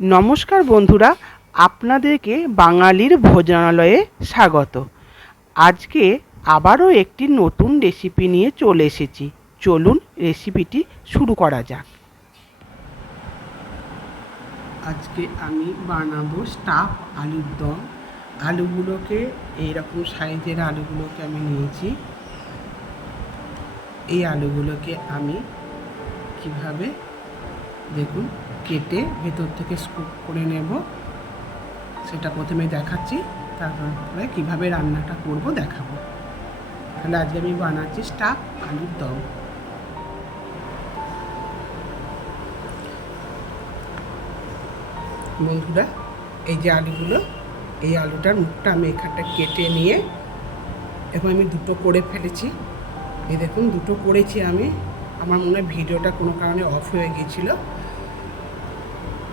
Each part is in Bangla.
নমস্কার বন্ধুরা, আপনাদেরকে বাঙালির ভোজনালয়ে স্বাগত। আজকে আবারও একটি নতুন রেসিপি নিয়ে চলে এসেছি। চলুন রেসিপিটি শুরু করা যাক। আজকে আমি বানাবো স্টাফ আলুর দম। আলুগুলোকে, এইরকম সাইজের আলুগুলোকে আমি নিয়েছি। এই আলুগুলোকে আমি কীভাবে, দেখুন কেটে ভেতর থেকে স্কুপ করে নেব। সেটা প্রথমে দেখাচ্ছি, তারপরে কীভাবে রান্নাটা করব দেখাবো। তাহলে আজকে আমি বানাচ্ছি স্টাফ আলুর দম। বন্ধুরা, এই যে আলুগুলো, এই আলুটার মুখটা আমি এখানটা কেটে নিয়ে এখন আমি দুটো করে ফেলেছি। এই দেখুন, দুটো করেছি আমি। আমার মনে হয় ভিডিওটা কোনো কারণে অফ হয়ে গিয়েছিল।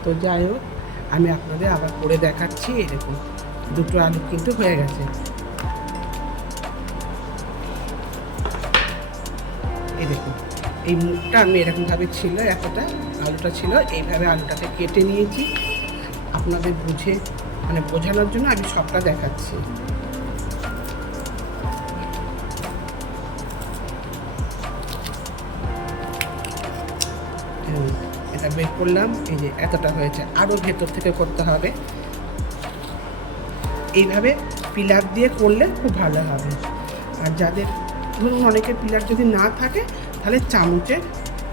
তো যাই হোক আমি আপনাদের আবার করে দেখাচ্ছি এরকম দুটো আলু কিন্তু হয়ে গেছে। এই দেখুন এই মুখটা আমি এরকমভাবে ছিল এতটা আলুটা ছিল এইভাবে আলুটাকে কেটে নিয়েছি। আপনাদের বুঝে মানে বোঝানোর জন্য আমি সবটা দেখাচ্ছি। হুম, এটা বের করলাম, এই যে এতটা হয়েছে। আরও ভেতর থেকে করতে হবে। এইভাবে পিলার দিয়ে করলে খুব ভালো হবে। আর যাদের, ধরুন অনেকের পিলার যদি না থাকে, তাহলে চামচের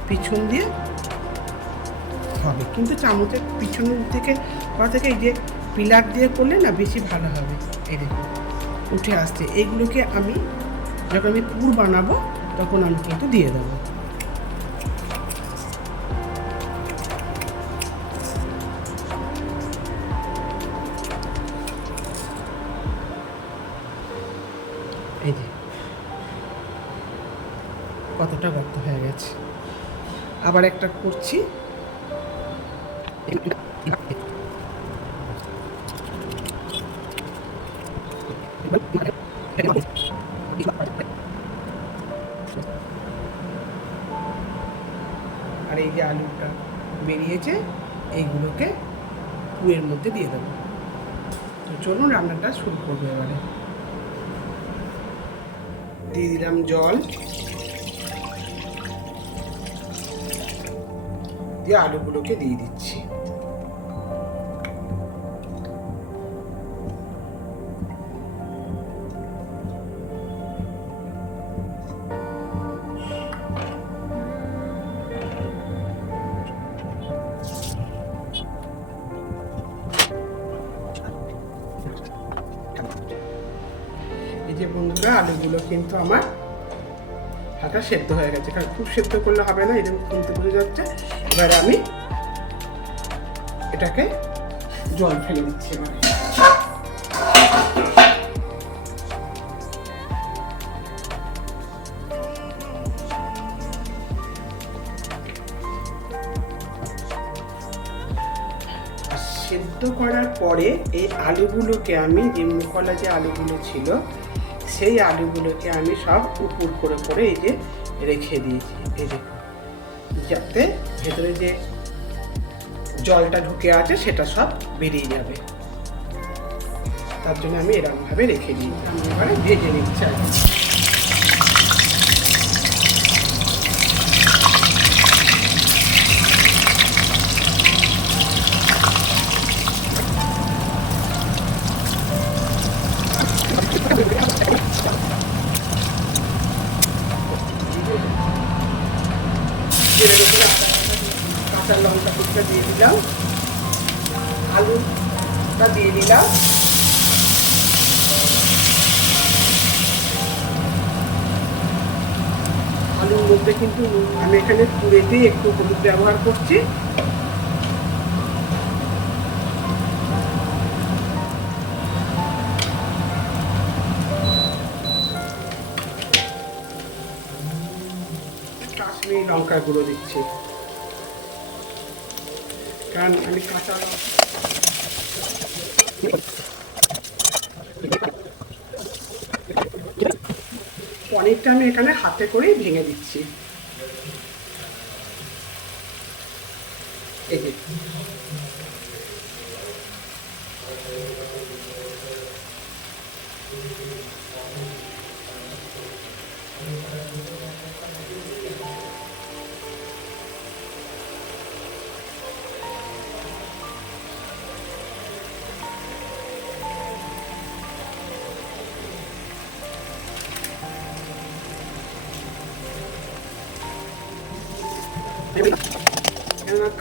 পিছন দিয়ে হবে। কিন্তু চামচের পিছন থেকে করা থেকে এই যে পিলার দিয়ে করলে না বেশি ভালো হবে। এই দেখুন, উঠে আসছে। এইগুলোকে আমি, যখন আমি পুর বানাবো, তখন আমি কিন্তু দিয়ে দেবো। কতটা গর্ত হয়ে গেছে। আবার একটা করছি। আর এই যে আলুটা বেরিয়েছে, এইগুলোকে পুয়ের মধ্যে দিয়ে দেবো। তো চলুন রান্নাটা শুরু করব এবারে। দিয়ে দিলাম জল। দিয়ে আলুগুলোকে দিয়ে দিচ্ছি। এই যে আলুগুলো কিন্তু আমার হালকা সেদ্ধ হয়ে গেছে। কারণ খুব সেদ্ধ করলে হবে না, এরকম কিন্তু বোঝা যাচ্ছে। এবারে আমি এটাকে জল ফেলে দিচ্ছি এবারে। সেদ্ধ করার পরে এই আলুগুলোকে আমি, যে মুখলা যে আলুগুলো ছিল, সেই আলুগুলোকে আমি সব উপর করে করে এই যে রেখে দিয়েছি এই যে যাতে ভেতরে যে জলটা ঢুকে আছে, সেটা সব বেরিয়ে যাবে। তার জন্য আমি এরকমভাবে রেখে দিই আমি এবারে ভেজে নিচ্ছি আর আলুটা দিয়ে দিলাম। আলুর মধ্যে কিন্তু আমি এখানে একটু হলুদ ব্যবহার করছি। কাশ্মীরি লঙ্কা গুঁড়ো দিচ্ছি। কারণ আমি কাঁচা পনিরটা আমি এখানে হাতে করে ভেঙে দিচ্ছি। এই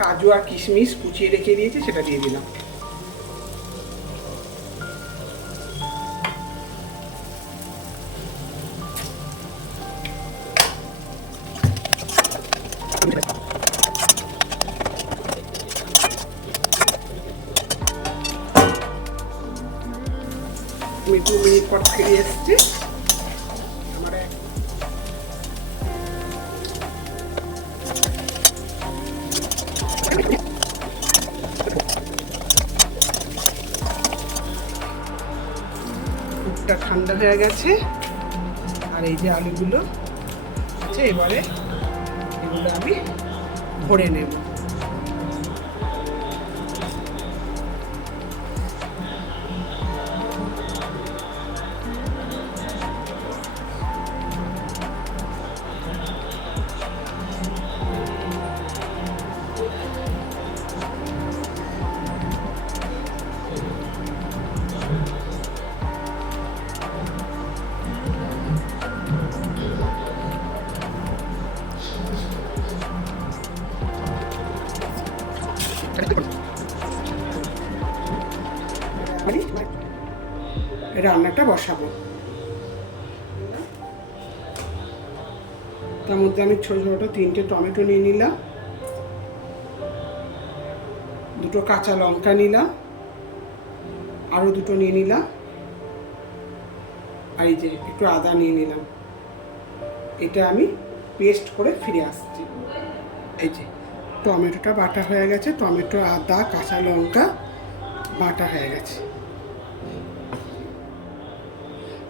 কাজু আর কিশমিশ কুচিয়ে রেখে দিয়েছি সেটা দিয়ে দিলাম। ঠান্ডা হয়ে গেছে। আর এই যে আলুগুলো আছে এবারে এগুলো আমি ভরে নেব। রান্নাটা বসাবো। তার মধ্যে আমি ছোটো ছোটো তিনটে টমেটো নিয়ে নিলাম। দুটো কাঁচা লঙ্কা নিলাম। আরও দুটো নিয়ে নিলাম। আর এই যে একটু আদা নিয়ে নিলাম। এটা আমি পেস্ট করে ফিরে আসছি। এই যে টমেটোটা বাটা হয়ে গেছে। টমেটো, আদা, কাঁচা লঙ্কা বাটা হয়ে গেছে।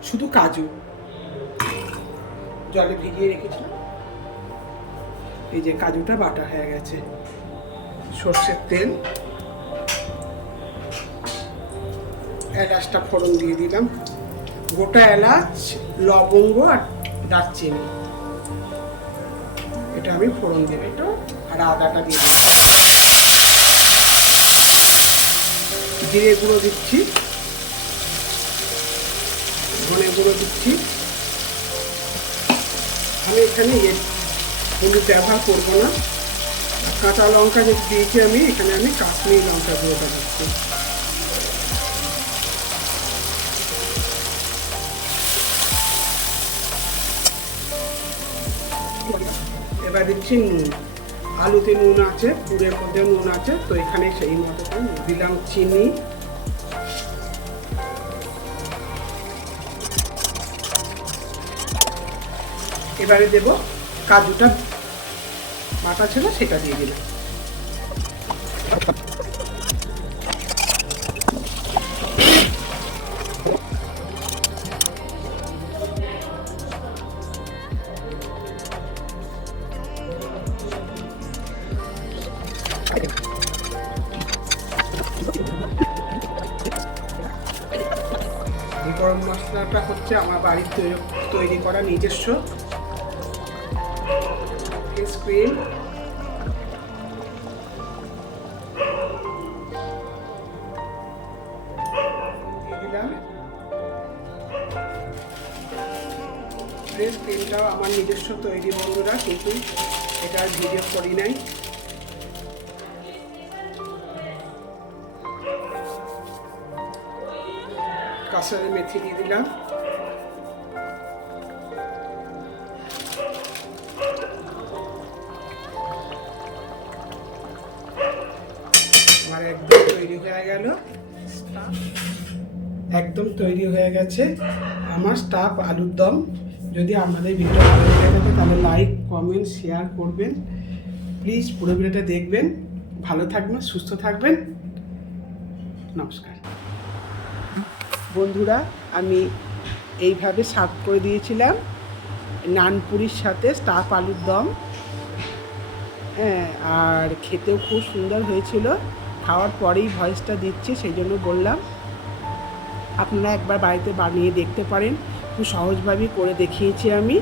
শুধু কাজু। জলে ভিজিয়ে রেখেছিলাম। এই যে কাজুটা বাটা হয়ে গেছে। সর্ষের তেল। এলাচটা ফোড়ন দিয়ে দিলাম। গোটা এলাচ, লবঙ্গ আর দারচিনি। এটা আমি ফোড়ন দিয়ে একটু আর আদাটা দিয়ে দিলাম। জিরে গুঁড়ো দিচ্ছি। ধনে গুঁড়ো দিচ্ছি। আমি এখানে হলুদ ব্যবহার করব না। কাঁচা লঙ্কা যে দিয়েছি আমি, এখানে আমি কাশ্মীরি লঙ্কা গুঁড়োটা দিচ্ছি। এবার দিচ্ছি নুন। আলুতে নুন আছে, পুরের মধ্যে নুন আছে, তো এখানে সেই মতো দিলাম চিনি। এবারে দেব কাজুটা বাটা ছিল, সেটা দিয়ে দিলাম। গরম মশলাটা হচ্ছে আমার বাড়ির তৈরি তৈরি করা নিজস্ব। ফেস ক্রিম দিলাম ক্রিমটাও আমার নিজস্ব তৈরি বন্ধুরা, কিন্তু এটা ভিডিও করি নাই। কাঁসারে মেথি দিয়ে দিলাম। হয়ে গেল। একদম তৈরি হয়ে গেছে। আমার স্টাফ আলুর দম। যদি আপনাদের ভিডিও ভালো লেগে থাকে, তাহলে লাইক কমেন্ট শেয়ার করবেন। প্লিজ পুরো ভিডিওটা দেখবেন। ভালো থাকবেন, সুস্থ থাকবেন। নমস্কার। বন্ধুরা, আমি এইভাবে সার্ভ করে দিয়েছিলাম। নানপুরির সাথে স্টাফ আলুর দম। হ্যাঁ আর খেতেও খুব সুন্দর হয়েছিল। খাওয়ার পরেই ভয়েসটা দিচ্ছি, সেই জন্য বললাম, আপনারা একবার বাড়িতে বানিয়ে দেখতে পারেন। খুব সহজভাবেই করে দেখিয়েছি আমি।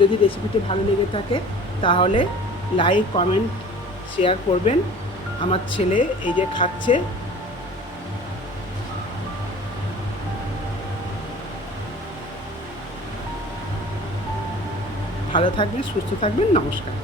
যদি রেসিপিটি ভালো লেগে থাকে, তাহলে লাইক কমেন্ট শেয়ার করবেন। আমার ছেলে এই যে খাচ্ছে। ভালো থাকবেন, সুস্থ থাকবেন, নমস্কার।